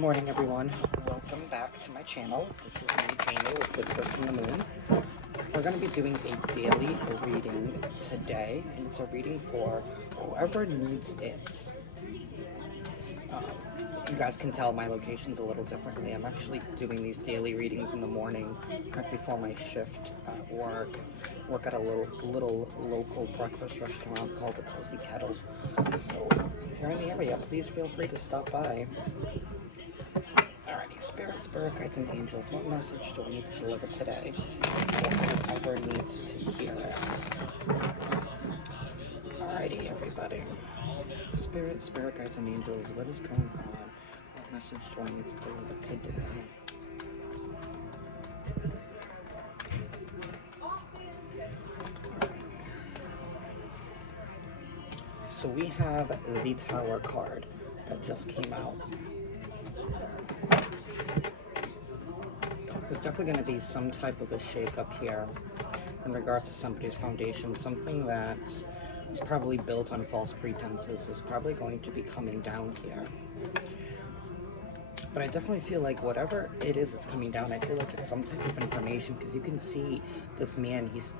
morning, everyone. Welcome back to my channel. This is me, Jamie, with Whispers from the Moon. We're going to be doing a daily reading today, and it's a reading for whoever needs it. You guys can tell my location's a little differently. I'm actually doing these daily readings in the morning, right before my shift at work. Work at a little local breakfast restaurant called the Cozy Kettle. So if you're in the area, please feel free to stop by. Alrighty, spirit guides and angels, what message do I need to deliver today? Whoever needs to hear it. Alrighty, everybody. Spirit guides and angels, what is going on? What message do I need to deliver today? So we have the Tower card that just came out. There's definitely going to be some type of a shake-up here in regards to somebody's foundation. Something that is probably built on false pretenses is probably going to be coming down here. But I definitely feel like whatever it is that's coming down, I feel like it's some type of information, because you can see this man, he's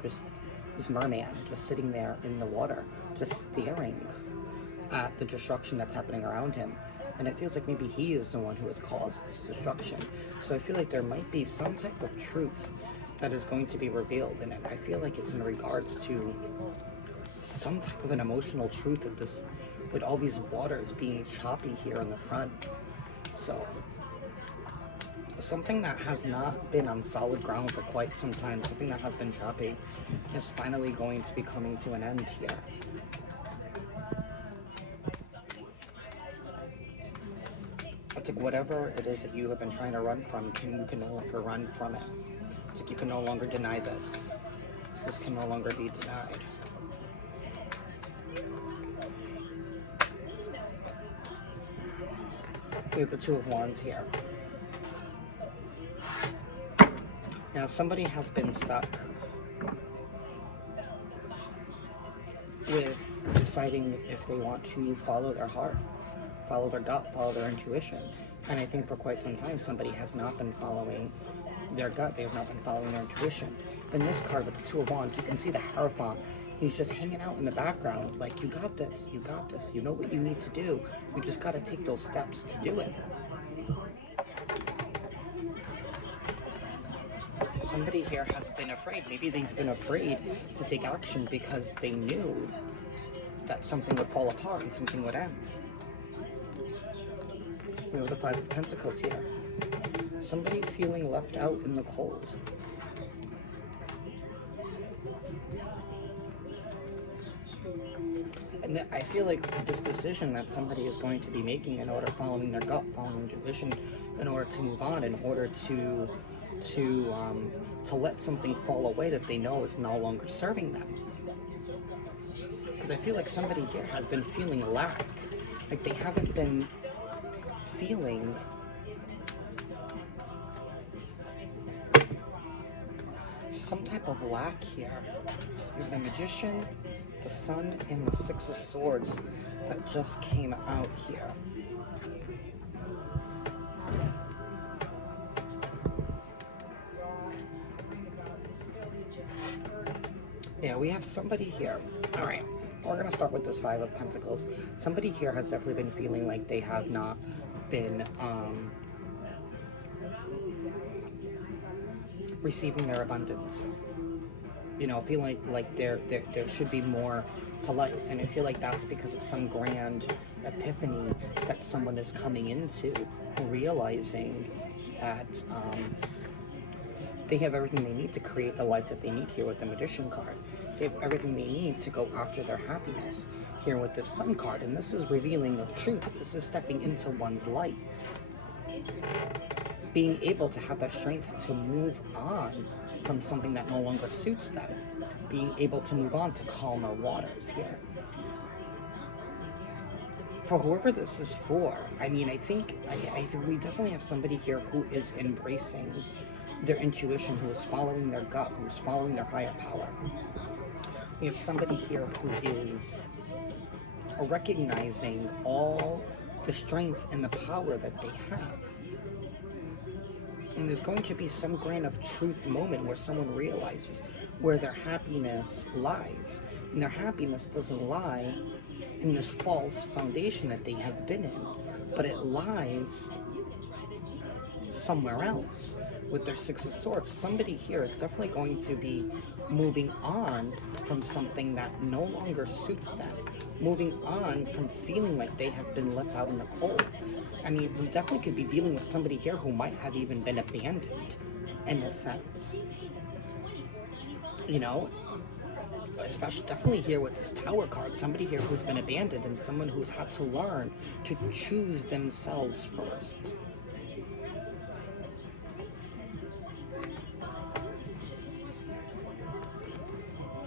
merman, just sitting there in the water, just staring at the destruction that's happening around him. And it feels like maybe he is the one who has caused this destruction. So I feel like there might be some type of truth that is going to be revealed in it. I feel like it's in regards to some type of an emotional truth of this, with all these waters being choppy here in the front. So something that has not been on solid ground for quite some time, something that has been choppy, is finally going to be coming to an end here. It's like whatever it is that you have been trying to run from, you can no longer run from it. It's like you can no longer deny this. This can no longer be denied. We have the Two of Wands here. Now somebody has been stuck with deciding if they want to follow their heart, follow their gut, follow their intuition. And I think for quite some time somebody has not been following their gut, they have not been following their intuition. In this card with the Two of Wands, you can see the Hierophant. He's just hanging out in the background like, you got this, you got this, you know what you need to do, you just got to take those steps to do it. Somebody here has been afraid. Maybe they've been afraid to take action because they knew that something would fall apart and something would end. We have the Five of Pentacles here. Somebody feeling left out in the cold. And I feel like this decision that somebody is going to be making in order, following their gut, following intuition, in order to move on, in order to let something fall away that they know is no longer serving them. Because I feel like somebody here has been feeling lack. Like they haven't been feeling some type of lack here. You have the Magician, the Sun, and the Six of Swords that just came out here. Yeah, we have somebody here. All right, we're going to start with this Five of Pentacles. Somebody here has definitely been feeling like they have not been receiving their abundance. You know, feeling like there should be more to life. And I feel like that's because of some grand epiphany that someone is coming into, realizing that they have everything they need to create the life that they need here with the Magician card. They have everything they need to go after their happiness here with this Sun card. And this is revealing of truth. This is stepping into one's light. Being able to have the strength to move on from something that no longer suits them. Being able to move on to calmer waters here. For whoever this is for, I mean, I think we definitely have somebody here who is embracing their intuition, who is following their gut, who is following their higher power. We have somebody here who is recognizing all the strength and the power that they have. And there's going to be some grain of truth moment where someone realizes where their happiness lies. And their happiness doesn't lie in this false foundation that they have been in, but it lies somewhere else with their Six of Swords. Somebody here is definitely going to be moving on from something that no longer suits them, moving on from feeling like they have been left out in the cold. I mean, we definitely could be dealing with somebody here who might have even been abandoned in a sense, you know, especially definitely here with this Tower card, somebody here who's been abandoned and someone who's had to learn to choose themselves first.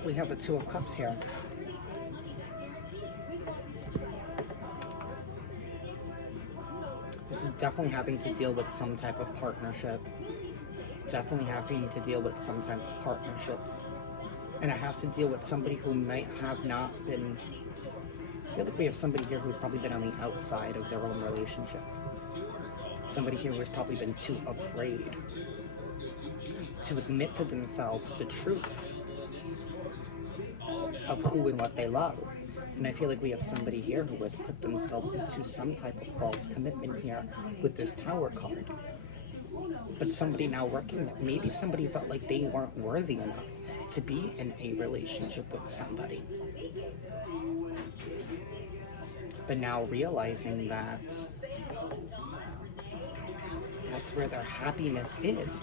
We have the Two of Cups here. This is definitely having to deal with some type of partnership. Definitely having to deal with some type of partnership. And it has to deal with somebody who might have not been... I feel like we have somebody here who's probably been on the outside of their own relationship. Somebody here who's probably been too afraid to admit to themselves the truth of who and what they love. And I feel like we have somebody here who has put themselves into some type of false commitment here with this Tower card. But somebody now working, maybe somebody felt like they weren't worthy enough to be in a relationship with somebody. But now realizing that that's where their happiness is.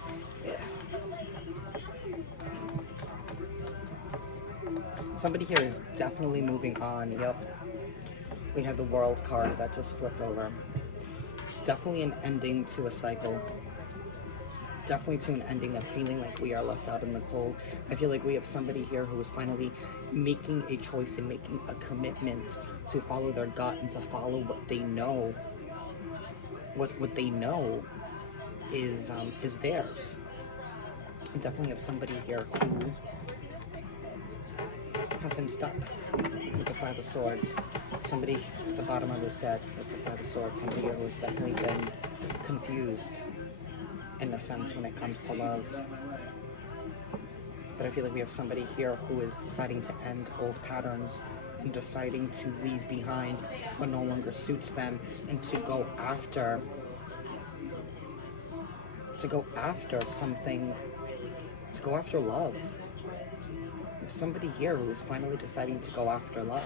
Somebody here is definitely moving on. Yep. We had the World card that just flipped over. Definitely an ending to a cycle. Definitely to an ending of feeling like we are left out in the cold. I feel like we have somebody here who is finally making a choice and making a commitment to follow their gut and to follow what they know. What they know is theirs. I definitely have somebody here who has been stuck with the Five of Swords. Somebody at the bottom of this deck is the Five of Swords. Somebody who has definitely been confused in a sense when it comes to love. But I feel like we have somebody here who is deciding to end old patterns and deciding to leave behind what no longer suits them and to go after something, to go after love. There's somebody here who is finally deciding to go after love.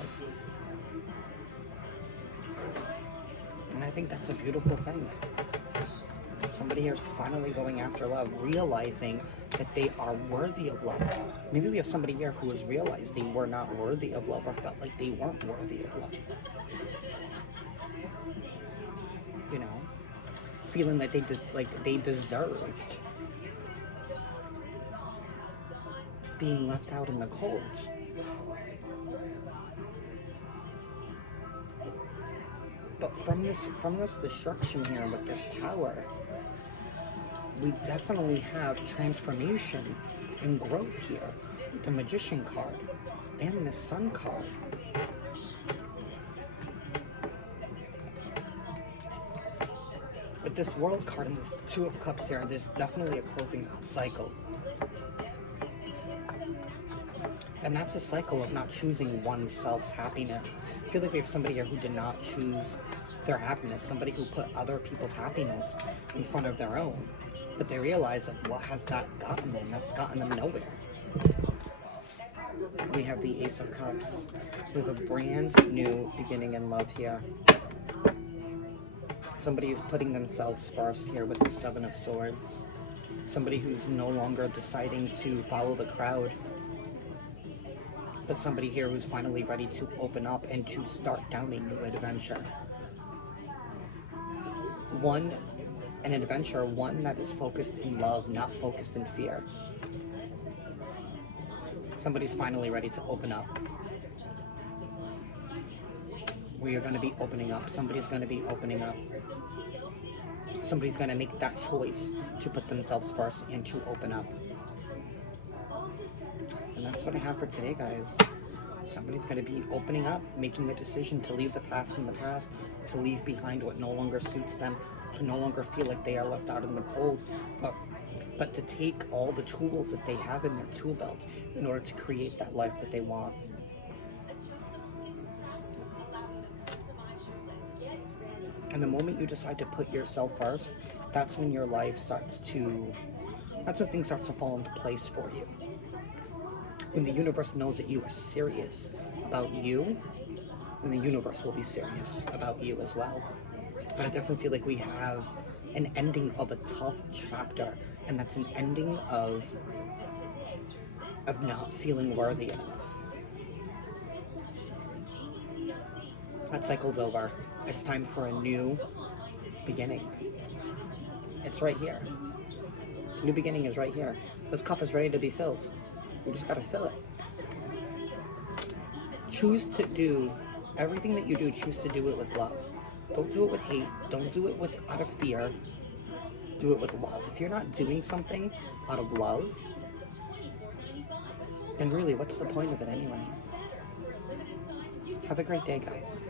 And I think that's a beautiful thing. Somebody here is finally going after love, realizing that they are worthy of love. Maybe we have somebody here who has realized they were not worthy of love or felt like they weren't worthy of love. You know? Feeling like they deserved being left out in the cold. But from this destruction here with this Tower, we definitely have transformation and growth here with the Magician card and the Sun card. With this World card and this Two of Cups here, there's definitely a closing cycle. And that's a cycle of not choosing oneself's happiness. I feel like we have somebody here who did not choose their happiness, somebody who put other people's happiness in front of their own. But they realize that what has that gotten them? That's gotten them nowhere. We have the Ace of Cups. We have a brand new beginning in love here. Somebody who's putting themselves first here with the Seven of Swords. Somebody who's no longer deciding to follow the crowd. But somebody here who's finally ready to open up and to start down a new adventure. An adventure, one that is focused in love, not focused in fear. Somebody's finally ready to open up. We are going to be opening up. Somebody's going to be opening up. Somebody's going to make that choice to put themselves first and to open up. And that's what I have for today, guys. Somebody's going to be opening up, making a decision to leave the past in the past, to leave behind what no longer suits them, to no longer feel like they are left out in the cold, but to take all the tools that they have in their tool belt in order to create that life that they want. And the moment you decide to put yourself first, that's when your life that's when things start to fall into place for you. When the universe knows that you are serious about you, then the universe will be serious about you as well. But I definitely feel like we have an ending of a tough chapter, and that's an ending of not feeling worthy enough. That cycle's over. It's time for a new beginning. It's right here. This new beginning is right here. This cup is ready to be filled. We just gotta fill it. Choose to do everything that you do, choose to do it with love. Don't do it with hate. Don't do it with out of fear. Do it with love. If you're not doing something out of love, then really, what's the point of it anyway? Have a great day, guys.